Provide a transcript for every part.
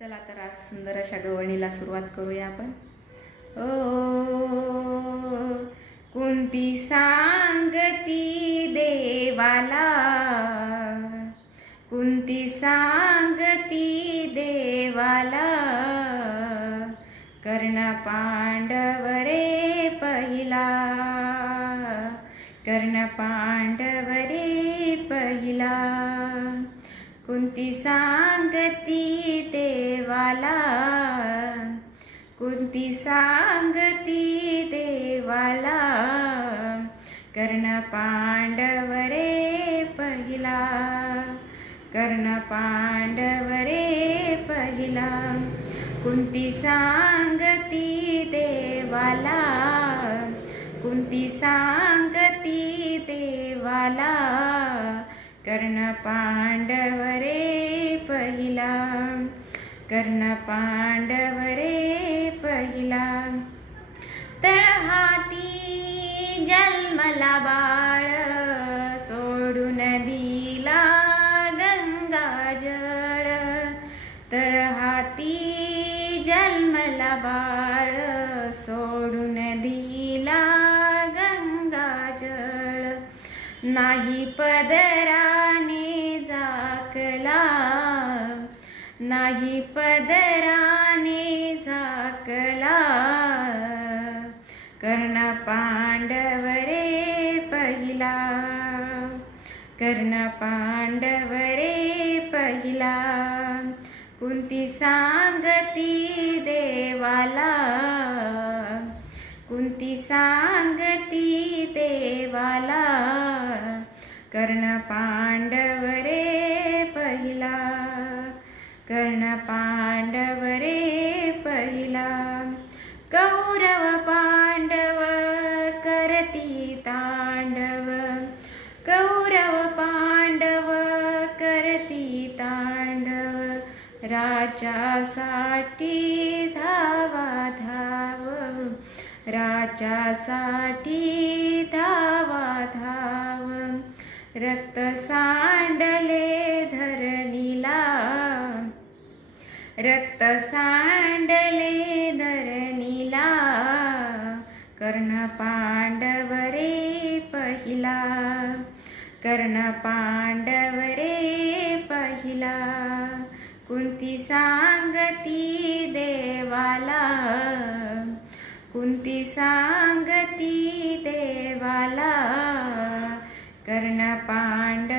चला तर आज सुंदर अशा गवळणीला सुरुवात करूया आपण. ओ कुंती सांगती देवाला. कुंती सांगती देवाला. कर्ण पांडवरे पहिला. कर्ण पांडवरे पहिला. कुंती सांगती देवाला. कुंती सांगती देवाला. कर्ण पांडवरे पहिला. कर्ण पांडवरे पहिला. कुंती सांगती देवाला. कुंती सांगती देवाला. कर्ण पांडवरे पहिला. कर्ण पांडवरे पहिला. तळहाती जन्मला बाळ सोडून दिला गंगाजळ तळहाती जन्मला बाळ सोडून दिला गंगाजळ नाही पदरा नाही पदराने झाकला. कर्ण पांडवरे पहिला. कर्ण पांडवरे पहिला. कुंती सांगती देवाला. कुंती सांगती देवाला. कर्ण पांडव रे पहिला. कर्ण पांडवरे पहिला. कौरव पांडव करती तांडव. कौरव पांडव करती तांडव. राजासाठी धावा धाव. राजासाठी धावा धाव. रक्त सांडले धरणीला. रक्त सांडले धरणीला कर्ण पांडवरे पहिला कर्ण पांडव रे पहिला. कुंती सांगती देवाला कुंती सांगती देवाला कर्ण पांडव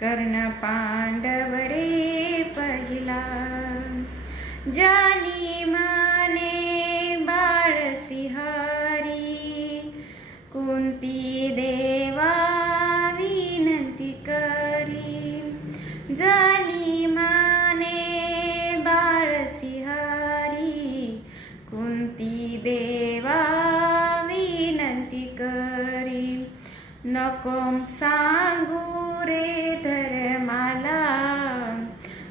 कर्ण पांडवरे पहिला. जानी माने बाळ श्रीहारी. कुंती देवा विनंती करी. जा नको सांगू रे धर्माला.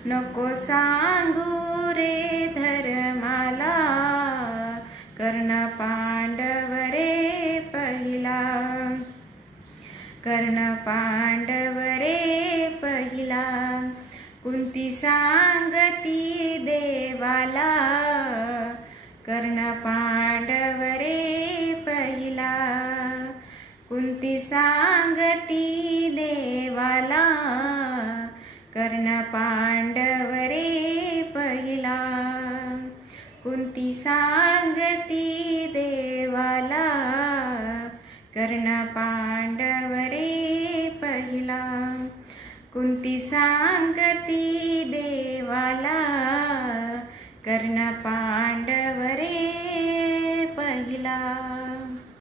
नको सांगू रे धर्माला. कर्ण पांडवरे पहिला. कर्ण पांडवरे पहिला. कुंती सांगती देवाला. कर्ण पांडव कर्ण पांडवरे पहिला कुंती सांगती देवाला कर्ण पांडवरे पहिला कुंती सांगती देवाला कर्ण पा